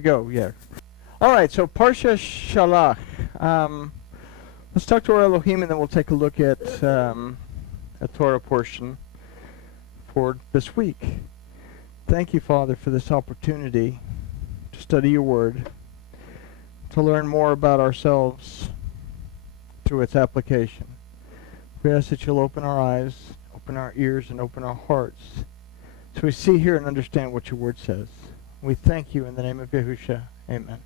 Go, yeah. All right, so Parsha Shalach. Let's talk to our Elohim, and then we'll take a look at a Torah portion for this week. Thank you, Father, for this opportunity to study your word, to learn more about ourselves through its application. We ask that you'll open our eyes, open our ears, and open our hearts so we see, hear, and understand what your word says. We thank you in the name of Yahusha. Amen.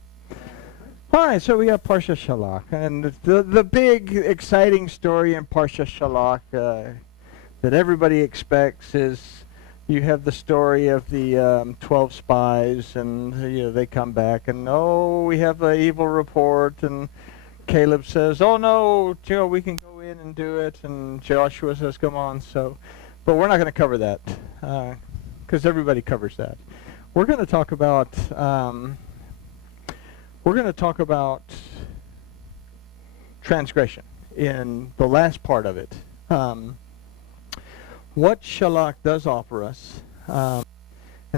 All right, so we got Parsha Shalach. And the big, exciting story in Parsha Shalach that everybody expects is you have the story of the 12 spies, and they come back, and we have an evil report, and Caleb says, oh no, we can go in and do it, and Joshua says, come on. But we're not going to cover that because everybody covers that. We're going to talk about transgression in the last part of it. What Shalach does offer us, and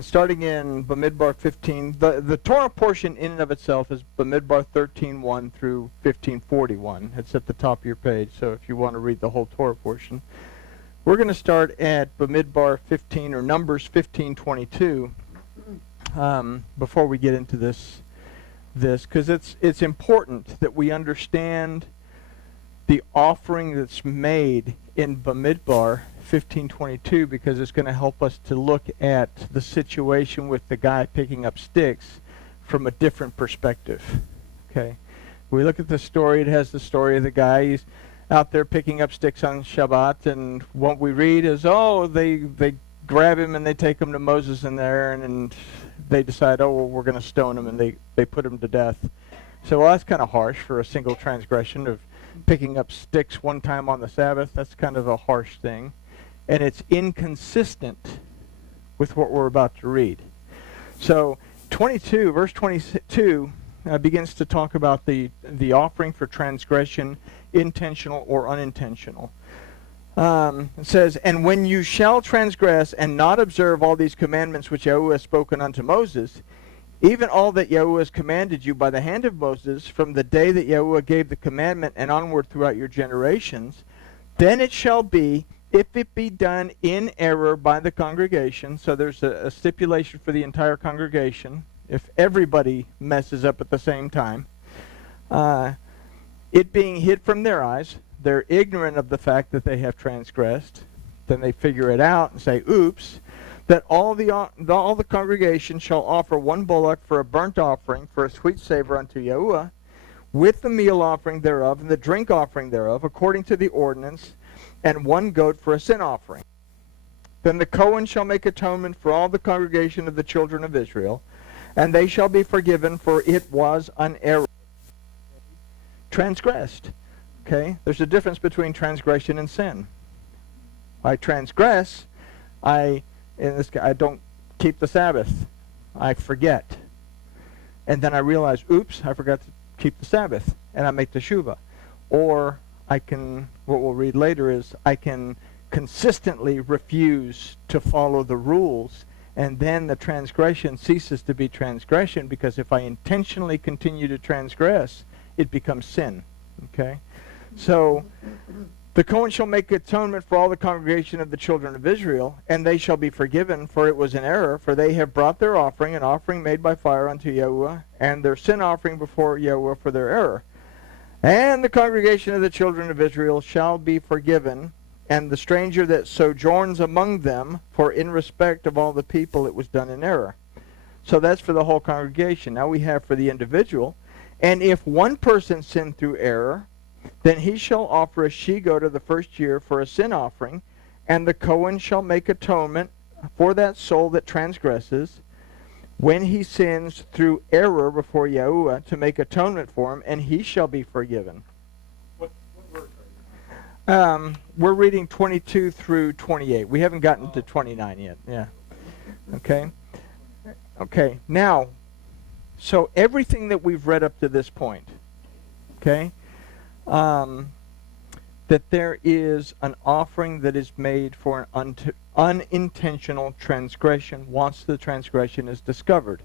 starting in Bemidbar 15, the Torah portion in and of itself is Bemidbar 13:1 through 15:41. It's at the top of your page, so if you want to read the whole Torah portion. We're going to start at Bemidbar 15, or Numbers 15:22. Before we get into this because it's important that we understand the offering that's made in Bemidbar 15:22, because it's going to help us to look at the situation with the guy picking up sticks from a different perspective. Okay, we look at the story. It has the story of the guy. He's out there picking up sticks on Shabbat, and what we read is, they grab him and they take him to Moses and Aaron, and they decide, we're going to stone him, and they put him to death. So that's kind of harsh for a single transgression of picking up sticks one time on the Sabbath. That's kind of a harsh thing. And it's inconsistent with what we're about to read. So verse 22 begins to talk about the offering for transgression, intentional or unintentional. It says, and when you shall transgress and not observe all these commandments which Yahuwah has spoken unto Moses, even all that Yahuwah has commanded you by the hand of Moses, from the day that Yahuwah gave the commandment and onward throughout your generations, then it shall be, if it be done in error by the congregation. So there's a stipulation for the entire congregation, if everybody messes up at the same time, it being hid from their eyes. They're ignorant of the fact that they have transgressed. Then they figure it out and say, oops, that all the congregation shall offer one bullock for a burnt offering, for a sweet savor unto Yahuwah, with the meal offering thereof and the drink offering thereof, according to the ordinance, and one goat for a sin offering. Then the Cohen shall make atonement for all the congregation of the children of Israel, and they shall be forgiven, for it was an error transgressed. Okay, there's a difference between transgression and sin. I transgress, I don't keep the Sabbath. I forget. And then I realize, oops, I forgot to keep the Sabbath, and I make teshuvah. Or what we'll read later is, I can consistently refuse to follow the rules, and then the transgression ceases to be transgression, because if I intentionally continue to transgress, it becomes sin. Okay? So, the Cohen shall make atonement for all the congregation of the children of Israel, and they shall be forgiven, for it was an error, for they have brought their offering, an offering made by fire unto Yahuwah, and their sin offering before Yahuwah for their error. And the congregation of the children of Israel shall be forgiven, and the stranger that sojourns among them, for in respect of all the people it was done in error. So that's for the whole congregation. Now we have for the individual, and if one person sinned through error, then he shall offer a she-goat of the first year for a sin offering, and the Cohen shall make atonement for that soul that transgresses, when he sins through error before Yahuwah, to make atonement for him, and he shall be forgiven. What verse are you? We're reading 22 through 28. We haven't gotten to 29 yet. Yeah. Okay. Okay. Now, so everything that we've read up to this point, okay, that there is an offering that is made for an unintentional transgression once the transgression is discovered.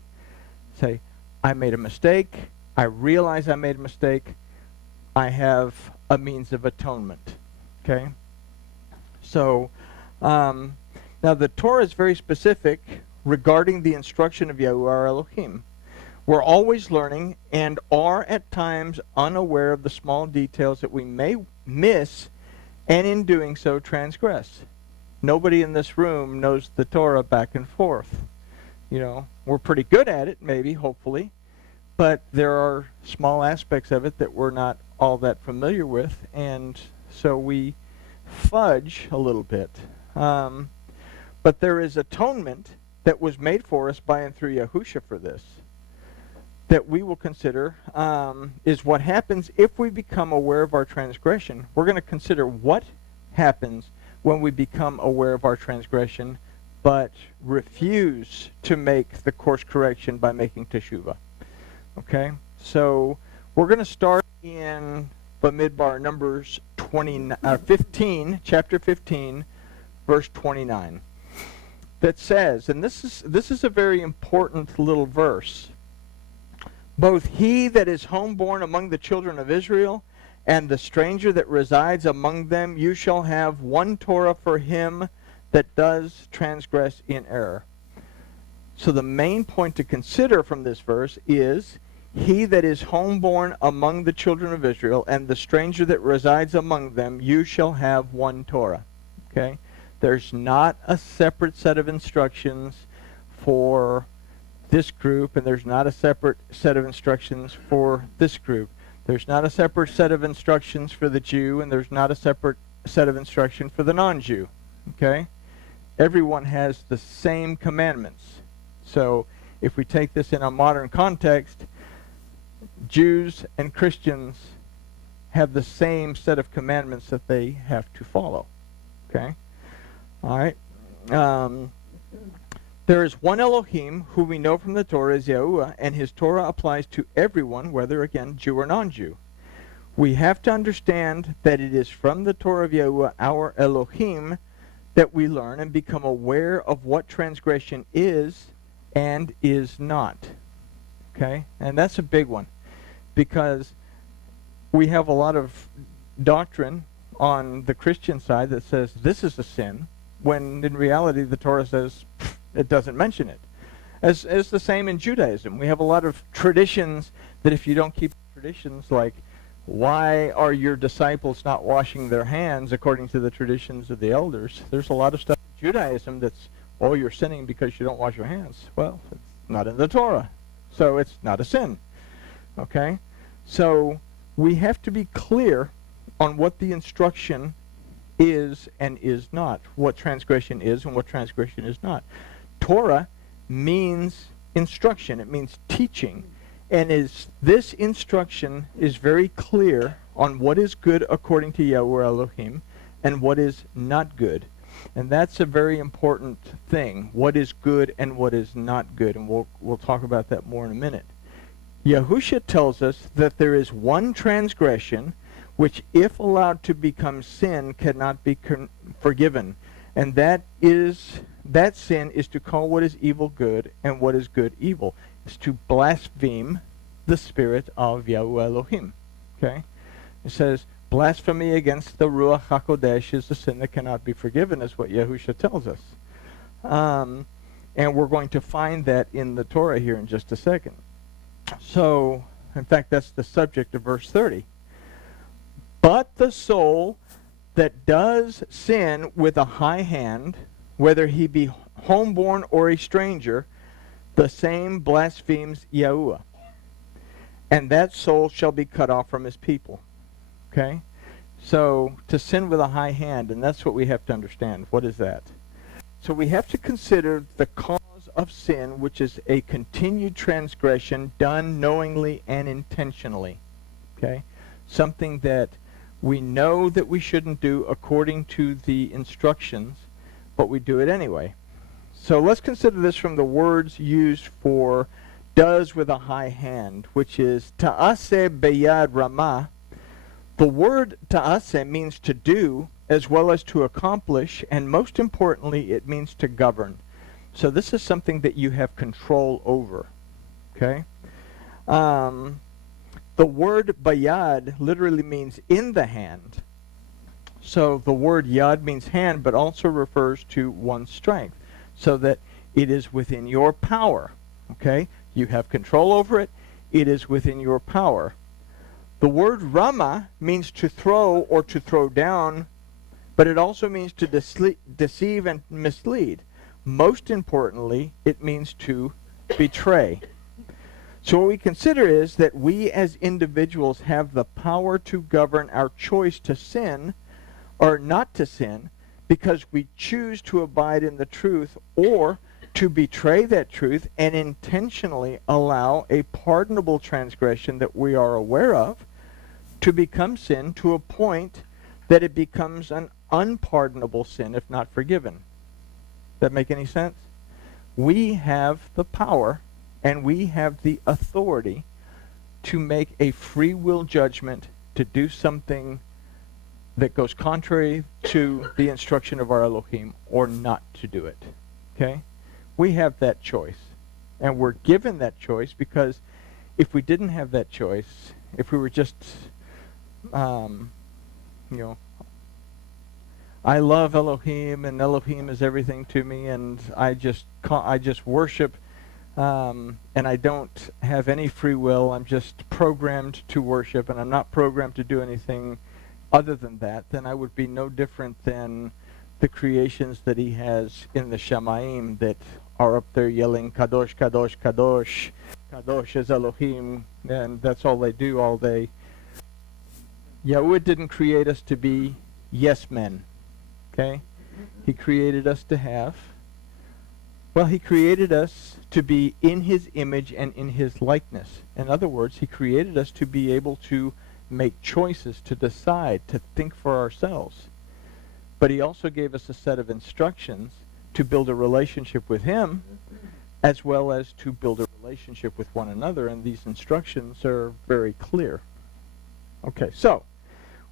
Say, I made a mistake. I realize I made a mistake. I have a means of atonement. Okay? So, now the Torah is very specific regarding the instruction of Yahuwah our Elohim. We're always learning and are at times unaware of the small details that we may miss, and in doing so transgress. Nobody in this room knows the Torah back and forth. You know, we're pretty good at it, maybe, hopefully, but there are small aspects of it that we're not all that familiar with, and so we fudge a little bit. But there is atonement that was made for us by and through Yahusha for this, that we will consider is what happens if we become aware of our transgression. We're going to consider what happens when we become aware of our transgression but refuse to make the course correction by making teshuvah. Okay? So we're going to start in Bemidbar, Numbers 15, chapter 15, verse 29. That says, and this is a very important little verse, both he that is homeborn among the children of Israel and the stranger that resides among them, you shall have one Torah for him that does transgress in error. So the main point to consider from this verse is, he that is homeborn among the children of Israel and the stranger that resides among them, you shall have one Torah. Okay? There's not a separate set of instructions for this group, and there's not a separate set of instructions for this group. There's not a separate set of instructions for the Jew, and there's not a separate set of instruction for the non-Jew. Okay? Everyone has the same commandments. So if we take this in a modern context, Jews and Christians have the same set of commandments that they have to follow. Okay? All right. There is one Elohim who we know from the Torah is Yahuwah, and his Torah applies to everyone, whether, again, Jew or non-Jew. We have to understand that it is from the Torah of Yahuwah, our Elohim, that we learn and become aware of what transgression is and is not. Okay? And that's a big one, because we have a lot of doctrine on the Christian side that says this is a sin, when in reality the Torah says it doesn't mention it. As the same in Judaism. We have a lot of traditions that if you don't keep traditions, like why are your disciples not washing their hands according to the traditions of the elders, there's a lot of stuff in Judaism that's, oh, you're sinning because you don't wash your hands. Well, it's not in the Torah, so it's not a sin. Okay? So we have to be clear on what the instruction is and is not, what transgression is and what transgression is not. Torah means instruction. It means teaching. And this instruction is very clear on what is good according to Yahuwah Elohim and what is not good. And that's a very important thing, what is good and what is not good. And we'll talk about that more in a minute. Yahusha tells us that there is one transgression which, if allowed to become sin, cannot be forgiven. And that sin is to call what is evil good and what is good evil. It's to blaspheme the spirit of Yahuwah Elohim. Okay? It says, blasphemy against the Ruach HaKodesh is a sin that cannot be forgiven, is what Yahusha tells us. And we're going to find that in the Torah here in just a second. So, in fact, that's the subject of verse 30. But the soul that does sin with a high hand, whether he be homeborn or a stranger, the same blasphemes Yahuwah, and that soul shall be cut off from his people. Okay? So, to sin with a high hand, and that's what we have to understand. What is that? So we have to consider the cause of sin, which is a continued transgression done knowingly and intentionally. Okay? Something that we know that we shouldn't do according to the instructions, but we do it anyway. So let's consider this from the words used for does with a high hand, which is ta'aseh beyad ramah. The word ta'aseh means to do as well as to accomplish, and most importantly, it means to govern. So this is something that you have control over. Okay? The word bayad literally means in the hand. So the word yad means hand, but also refers to one's strength, so that it is within your power. Okay? You have control over it. It is within your power. The word rama means to throw or to throw down, but it also means to deceive and mislead. Most importantly, it means to betray. So what we consider is that we as individuals have the power to govern our choice to sin or not to sin, because we choose to abide in the truth or to betray that truth and intentionally allow a pardonable transgression that we are aware of to become sin to a point that it becomes an unpardonable sin if not forgiven. That make any sense? We have the power and we have the authority to make a free will judgment to do something that goes contrary to the instruction of our Elohim or not to do it. Okay? We have that choice. And we're given that choice because if we didn't have that choice, if we were just, I love Elohim and Elohim is everything to me and I just worship and I don't have any free will. I'm just programmed to worship and I'm not programmed to do anything other than that, then I would be no different than the creations that he has in the Shamaim that are up there yelling, Kadosh, Kadosh, Kadosh, Kadosh is Elohim, and that's all they do all day. Yahuwah didn't create us to be yes men, okay? He created us to have, he created us to be in his image and in his likeness. In other words, he created us to be able to make choices, to decide, to think for ourselves. But he also gave us a set of instructions to build a relationship with him as well as to build a relationship with one another, and these instructions are very clear. Okay, so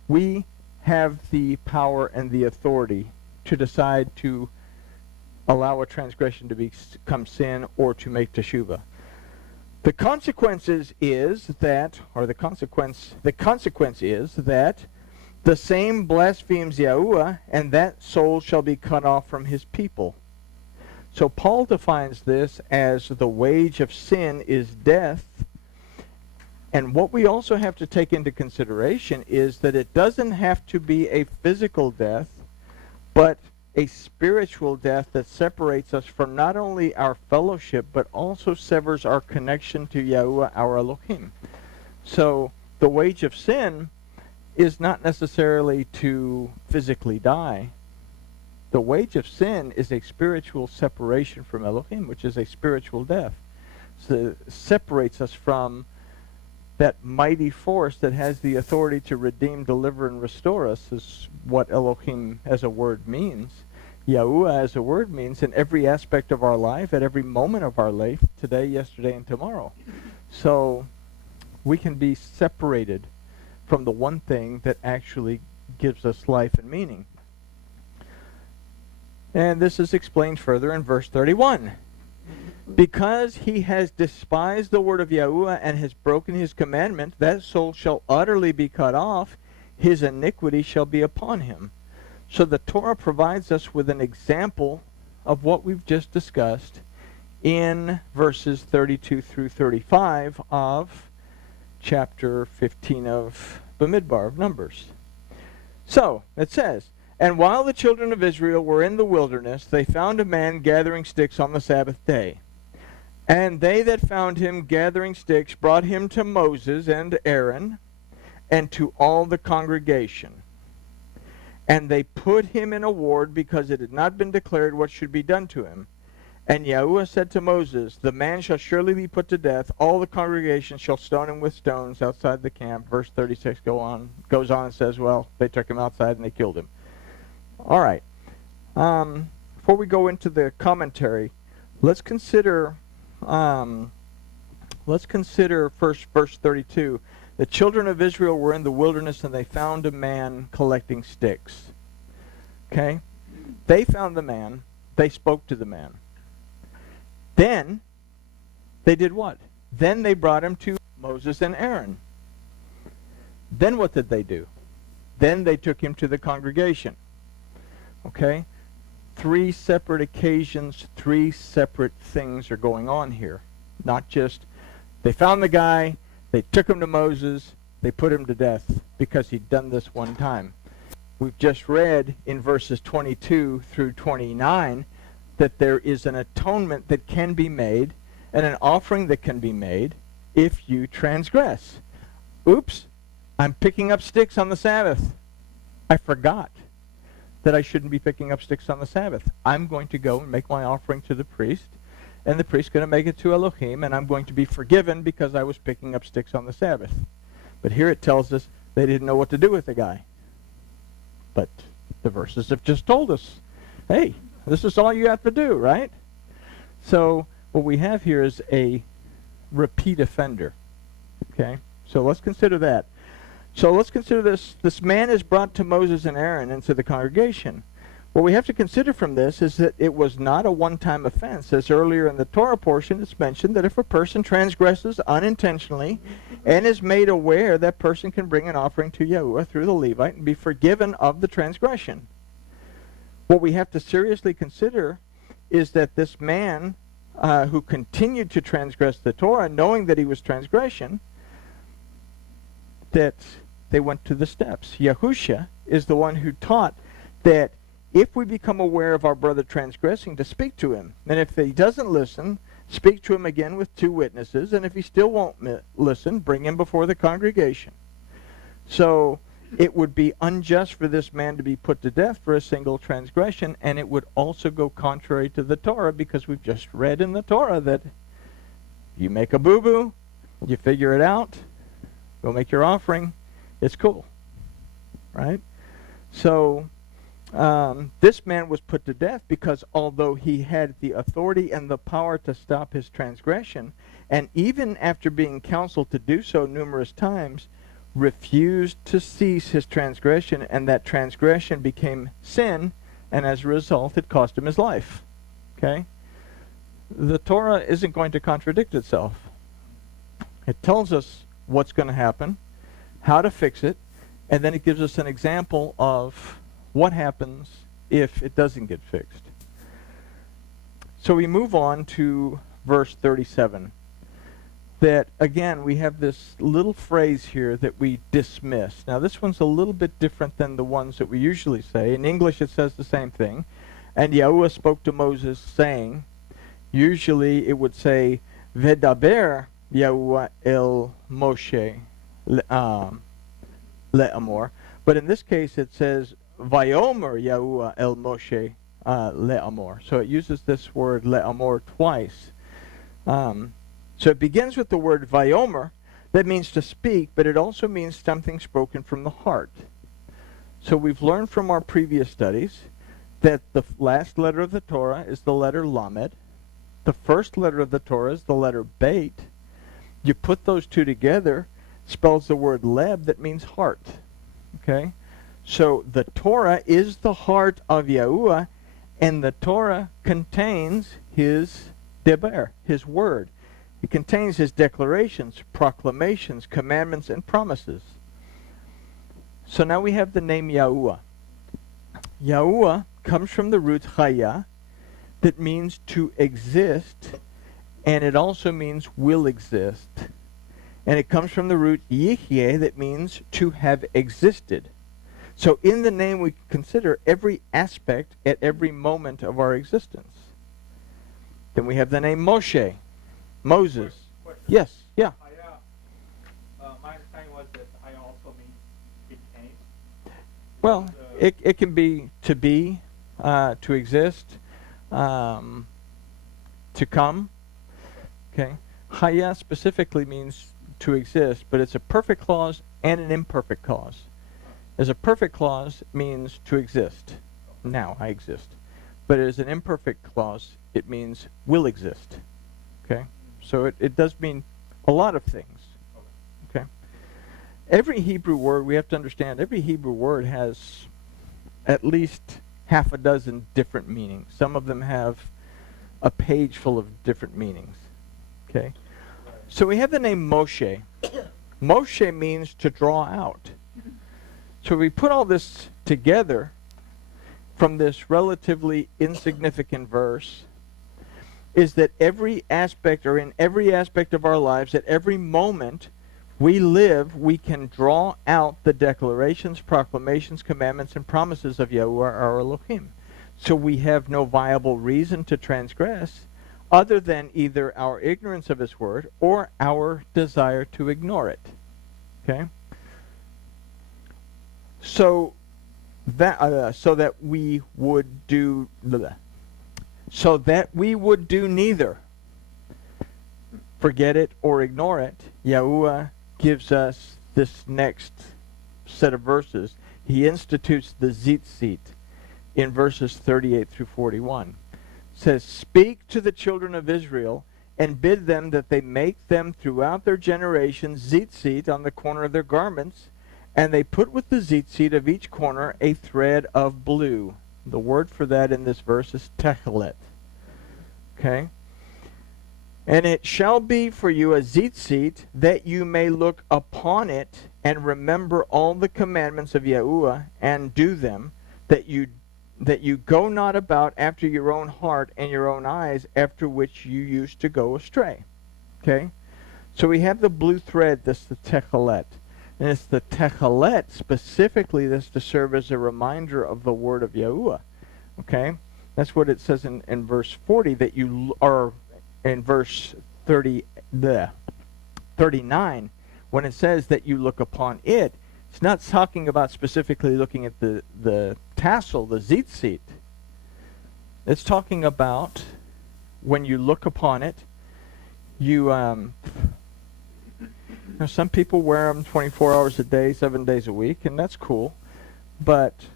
we have the power and the authority to decide to allow a transgression to become sin or to make teshuvah. The consequence is that the same blasphemes Yahuwah, and that soul shall be cut off from his people. So Paul defines this as the wage of sin is death. And what we also have to take into consideration is that it doesn't have to be a physical death, but a spiritual death that separates us from not only our fellowship, but also severs our connection to Yahuwah, our Elohim. So the wage of sin is not necessarily to physically die. The wage of sin is a spiritual separation from Elohim, which is a spiritual death. So it separates us from that mighty force that has the authority to redeem, deliver, and restore us, is what Elohim as a word means. Yahuwah as a word means in every aspect of our life, at every moment of our life, today, yesterday, and tomorrow. So we can be separated from the one thing that actually gives us life and meaning. And this is explained further in verse 31. Because he has despised the word of Yahuwah and has broken his commandment, that soul shall utterly be cut off, his iniquity shall be upon him. So the Torah provides us with an example of what we've just discussed in verses 32 through 35 of chapter 15 of Bemidbar of Numbers. So, it says, And while the children of Israel were in the wilderness, they found a man gathering sticks on the Sabbath day. And they that found him gathering sticks brought him to Moses and Aaron and to all the congregation. And they put him in a ward because it had not been declared what should be done to him. And Yahuwah said to Moses, The man shall surely be put to death. All the congregation shall stone him with stones outside the camp. Verse 36 goes on and says, well, they took him outside and they killed him. All right. Before we go into the commentary, let's consider first verse 32. The children of Israel were in the wilderness and they found a man collecting sticks. Okay? They found the man. They spoke to the man. Then, they did what? Then they brought him to Moses and Aaron. Then what did they do? Then they took him to the congregation. Okay? 3 separate occasions, 3 separate things are going on here. Not just, they found the guy, they took him to Moses, they put him to death because he'd done this one time. We've just read in verses 22 through 29 that there is an atonement that can be made and an offering that can be made if you transgress. Oops, I'm picking up sticks on the Sabbath. I forgot that I shouldn't be picking up sticks on the Sabbath. I'm going to go and make my offering to the priest, and the priest's going to make it to Elohim, and I'm going to be forgiven because I was picking up sticks on the Sabbath. But here it tells us they didn't know what to do with the guy. But the verses have just told us, hey, this is all you have to do, right? So what we have here is a repeat offender. Okay? So let's consider that. So let's consider this. This man is brought to Moses and Aaron into the congregation. What we have to consider from this is that it was not a one-time offense. As earlier in the Torah portion, it's mentioned that if a person transgresses unintentionally and is made aware, that person can bring an offering to Yahuwah through the Levite and be forgiven of the transgression. What we have to seriously consider is that this man who continued to transgress the Torah, knowing that he was transgression, that they went to the steps. Yahusha is the one who taught that if we become aware of our brother transgressing, to speak to him. And if he doesn't listen, speak to him again with 2 witnesses. And if he still won't listen, bring him before the congregation. So it would be unjust for this man to be put to death for a single transgression, and it would also go contrary to the Torah, because we've just read in the Torah that you make a boo-boo, you figure it out, go make your offering, it's cool, right? So this man was put to death because although he had the authority and the power to stop his transgression, and even after being counseled to do so numerous times, refused to cease his transgression, and that transgression became sin, and as a result it cost him his life. Okay? The Torah isn't going to contradict itself. It tells us what's going to happen, how to fix it, and then it gives us an example of what happens if it doesn't get fixed. So we move on to verse 37. That, again, we have this little phrase here that we dismiss. Now, this one's a little bit different than the ones that we usually say. In English, it says the same thing. And Yahuwah spoke to Moses, saying, usually it would say, Vedaber Yahuwah el Moshe le'amor. But in this case, it says, Vayomer Yahuwah el Moshe le'amor. So it uses this word le'amor twice. So it begins with the word Vayomer. That means to speak, but it also means something spoken from the heart. So we've learned from our previous studies that the last letter of the Torah is the letter Lamed. The first letter of the Torah is the letter Beit. You put those 2 together, spells the word Leb, that means heart. Okay? So the Torah is the heart of Yahuwah, and the Torah contains his deber, his word. It contains his declarations, proclamations, commandments, and promises. So now we have the name Yahuwah. Yahuwah comes from the root chaya, that means to exist, and it also means will exist. And it comes from the root yihyeh, that means to have existed. So in the name we consider every aspect at every moment of our existence. Then we have the name Moshe. Moses. Question. Yes, yeah. My understanding was that I also means became. Well, it can be, to exist, to come. Okay. Haya specifically means to exist, but it's a perfect clause and an imperfect clause. As a perfect clause means to exist. Now I exist. But as an imperfect clause, it means will exist. Okay? So it does mean a lot of things. Okay? Every Hebrew word, we have to understand, every Hebrew word has at least half a dozen different meanings. Some of them have a page full of different meanings. Okay? So we have the name Moshe. Moshe means to draw out. So we put all this together from this relatively insignificant verse, is that every aspect, or in every aspect of our lives, at every moment we live, we can draw out the declarations, proclamations, commandments, and promises of Yahuwah our Elohim. So we have no viable reason to transgress other than either our ignorance of his word or our desire to ignore it. Okay? So that we would do neither forget it or ignore it, Yahuwah gives us this next set of verses. He institutes the zitzit in verses 38 through 41. It says, "Speak to the children of Israel and bid them that they make them throughout their generations zitzit on the corner of their garments, and they put with the zitzit of each corner a thread of blue." The word for that in this verse is techelet. Okay? "And it shall be for you a zitzit, that you may look upon it and remember all the commandments of Yahuwah and do them, that you go not about after your own heart and your own eyes, after which you used to go astray." Okay? So we have the blue thread, that's the techelet. And it's the techelet specifically that's to serve as a reminder of the word of Yahuwah. Okay? That's what it says in verse 40, that you are in verse 39, when it says that you look upon it. It's not talking about specifically looking at the tassel, the zitzit. It's talking about when you look upon it, some people wear them 24 hours a day, 7 days a week, and that's cool. But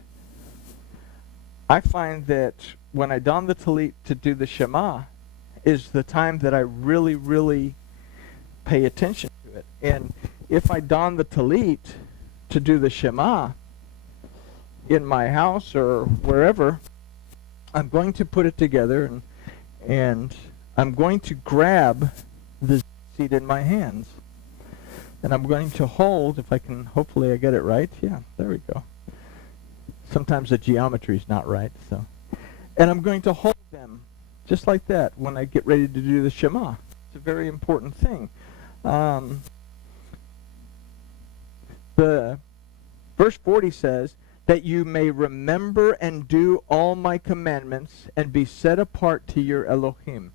I find that when I don the talit to do the Shema is the time that I really, really pay attention to it. And if I don the talit to do the Shema in my house or wherever, I'm going to put it together and I'm going to grab the seat in my hands. And I'm going to hold, if I can, hopefully I get it right. Yeah, there we go. Sometimes the geometry is not right, so. And I'm going to hold them just like that when I get ready to do the Shema. It's a very important thing. The verse 40 says, "That you may remember and do all my commandments and be set apart to your Elohim."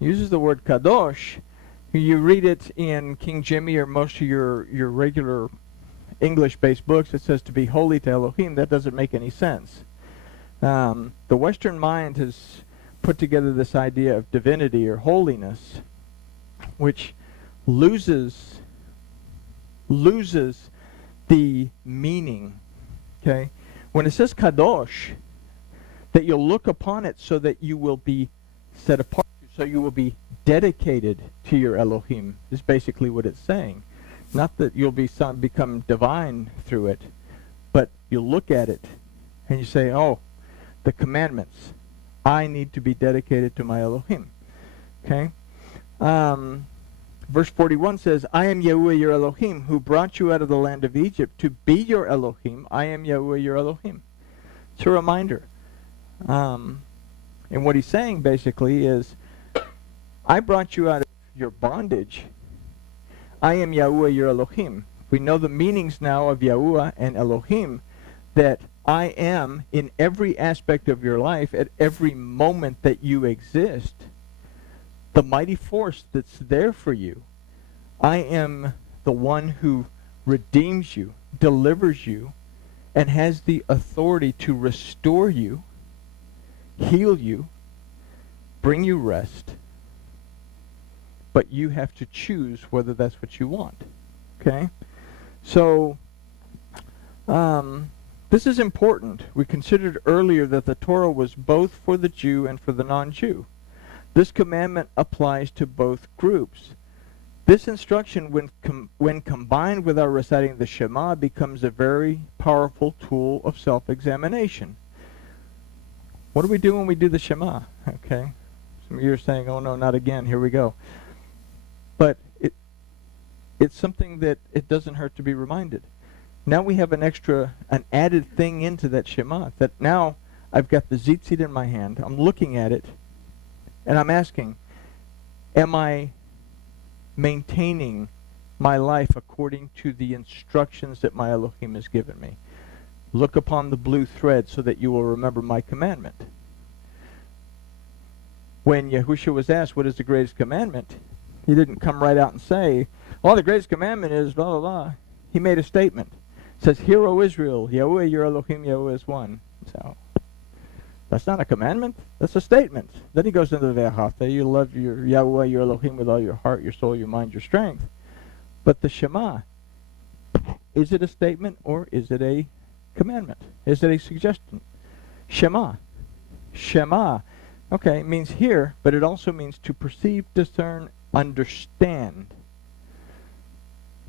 It uses the word kadosh. You read it in King Jimmy or most of your regular English-based books, it says to be holy to Elohim. That doesn't make any sense. The Western mind has put together this idea of divinity or holiness, which loses the meaning. Okay? When it says kadosh, that you'll look upon it so that you will be set apart, so you will be dedicated to your Elohim, is basically what it's saying. Not that you'll become divine through it, but you'll look at it and you say, oh, the commandments. I need to be dedicated to my Elohim. Okay? Verse 41 says, "I am Yahuwah your Elohim, who brought you out of the land of Egypt to be your Elohim. I am Yahuwah your Elohim." It's a reminder. And what he's saying basically is, I brought you out of your bondage. I am Yahuwah your Elohim. We know the meanings now of Yahuwah and Elohim, that I am in every aspect of your life, at every moment that you exist, the mighty force that's there for you. I am the one who redeems you, delivers you, and has the authority to restore you, heal you, bring you rest. But you have to choose whether that's what you want. Okay? So, this is important. We considered earlier that the Torah was both for the Jew and for the non-Jew. This commandment applies to both groups. This instruction, when combined with our reciting the Shema, becomes a very powerful tool of self-examination. What do we do when we do the Shema? Okay? Some of you are saying, oh no, not again, here we go. But it's something that it doesn't hurt to be reminded. Now we have an added thing into that Shema, that now I've got the tzitzit in my hand, I'm looking at it, and I'm asking, am I maintaining my life according to the instructions that my Elohim has given me? Look upon the blue thread so that you will remember my commandment. When Yahushua was asked, what is the greatest commandment? He didn't come right out and say, well, the greatest commandment is blah, blah, blah. He made a statement. It says, Hear, O Israel, Yahweh your Elohim, Yahweh is one. So, that's not a commandment. That's a statement. Then he goes into the Ve'ahavta. You love your Yahweh, your Elohim, with all your heart, your soul, your mind, your strength. But the Shema, is it a statement or is it a commandment? Is it a suggestion? Shema. Shema. Okay, it means hear, but it also means to perceive, discern, understand.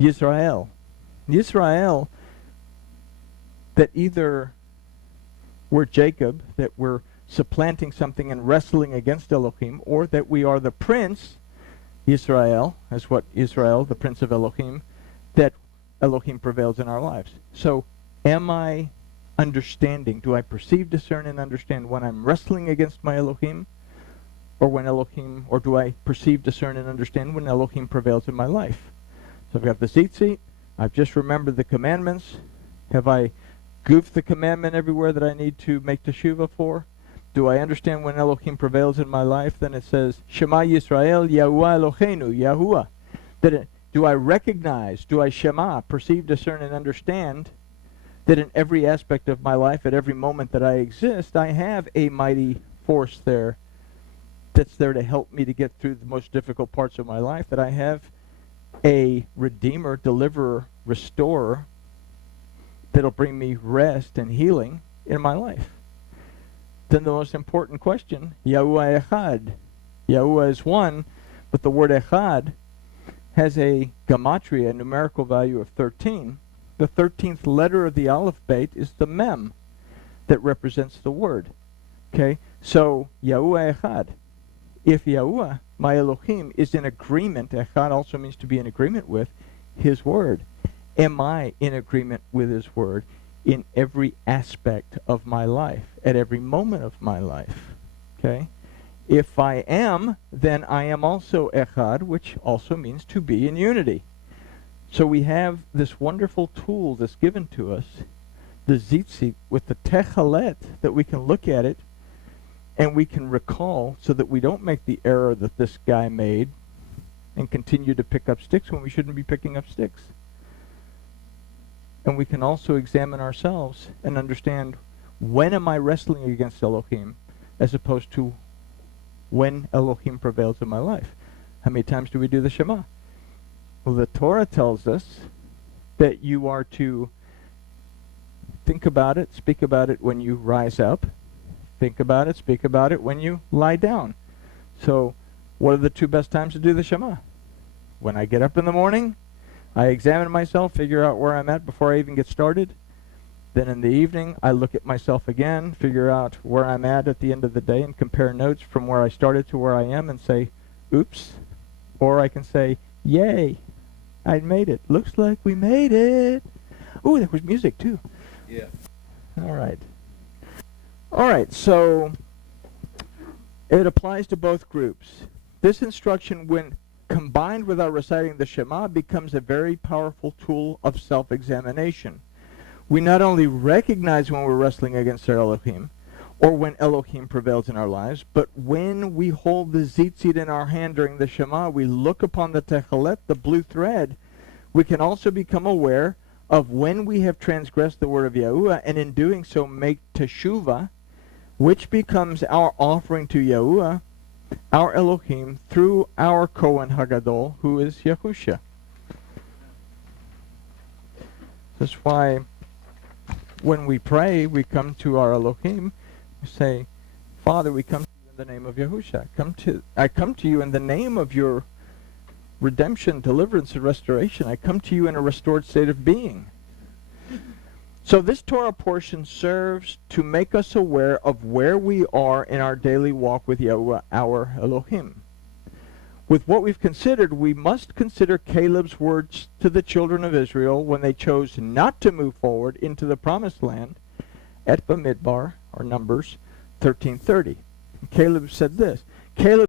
Yisrael. Yisrael, that either we're Jacob, that we're supplanting something and wrestling against Elohim, or that we are the prince, Yisrael, as what Israel, the prince of Elohim, that Elohim prevails in our lives. So, am I understanding? Do I perceive, discern, and understand when I'm wrestling against my Elohim, or when Elohim, or do I perceive, discern, and understand when Elohim prevails in my life? So I've got the tzitzit, I've just remembered the commandments. Have I goofed the commandment everywhere that I need to make teshuvah for? Do I understand when Elohim prevails in my life? Then it says, Shema Yisrael, Yahuwah Eloheinu, Yahuwah. Do I recognize, do I Shema, perceive, discern, and understand that in every aspect of my life, at every moment that I exist, I have a mighty force there that's there to help me to get through the most difficult parts of my life, that I have a redeemer, deliverer, restorer that'll bring me rest and healing in my life. Then the most important question, Yahuwah Echad. Yahuwah is one, but the word Echad has a gematria, a numerical value of 13. The 13th letter of the alphabet is the mem that represents the word. Okay, so Yahuwah Echad. If Yahuwah, my Elohim, is in agreement, Echad also means to be in agreement with His word. Am I in agreement with His word in every aspect of my life, at every moment of my life? Okay? If I am, then I am also Echad, which also means to be in unity. So we have this wonderful tool that's given to us, the tzitzit, with the techelet, that we can look at it and we can recall, so that we don't make the error that this guy made and continue to pick up sticks when we shouldn't be picking up sticks. And we can also examine ourselves and understand, when am I wrestling against Elohim, as opposed to when Elohim prevails in my life. How many times do we do the Shema? Well, the Torah tells us that you are to think about it, speak about it when you rise up. Think about it, speak about it when you lie down. So, what are the two best times to do the Shema? When I get up in the morning, I examine myself, figure out where I'm at before I even get started. Then in the evening, I look at myself again, figure out where I'm at the end of the day, and compare notes from where I started to where I am and say, oops. Or I can say, yay, I made it. Looks like we made it. Ooh, there was music too. Yeah. All right. All right, so it applies to both groups. This instruction, when combined with our reciting the Shema, becomes a very powerful tool of self-examination. We not only recognize when we're wrestling against our Elohim, or when Elohim prevails in our lives, but when we hold the tzitzit in our hand during the Shema, we look upon the techelet, the blue thread. We can also become aware of when we have transgressed the word of Yahuwah, and in doing so make teshuvah, which becomes our offering to Yahuwah, our Elohim, through our Kohen Hagadol, who is Yahushua. That's why when we pray, we come to our Elohim, we say, Father, we come to you in the name of Yahushua. I come to you in the name of your redemption, deliverance, and restoration. I come to you in a restored state of being. So this Torah portion serves to make us aware of where we are in our daily walk with Yahuwah, our Elohim. With what we've considered, we must consider Caleb's words to the children of Israel when they chose not to move forward into the promised land at Bemidbar, or Numbers 13:30. Caleb said this. Caleb